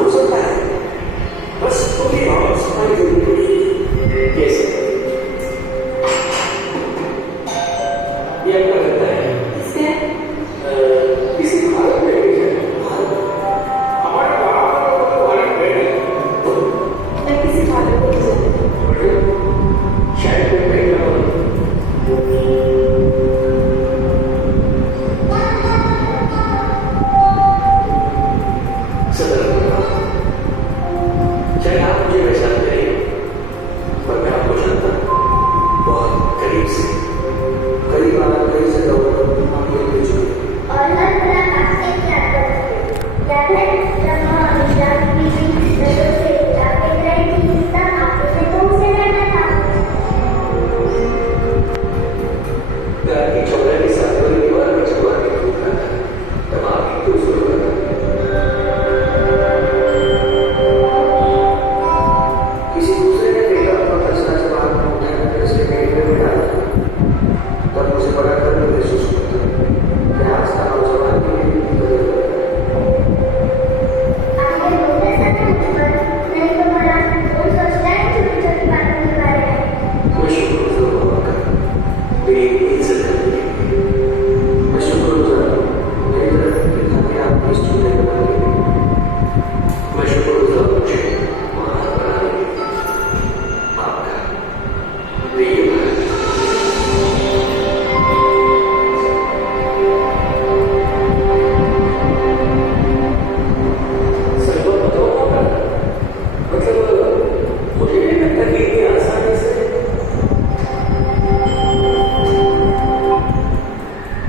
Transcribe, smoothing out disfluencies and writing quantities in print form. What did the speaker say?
हो सकता है, बस थोड़ी और सफाई जरूरी होगी। कैसे? ये आपका लगता है किससे? किसी भारत में भी है। हमारे भारत में है। मैं किसी भारत को नहीं जानती। शायद कोई कहीं ना सदर शायद आप मुझे पहचानते नहीं, पर मैं आपको जानता हूँ बहुत करीब से। कई बार कई जगहों पर हम लोग मिल चुके हैं। और हर तरह आपसे क्या करते हैं?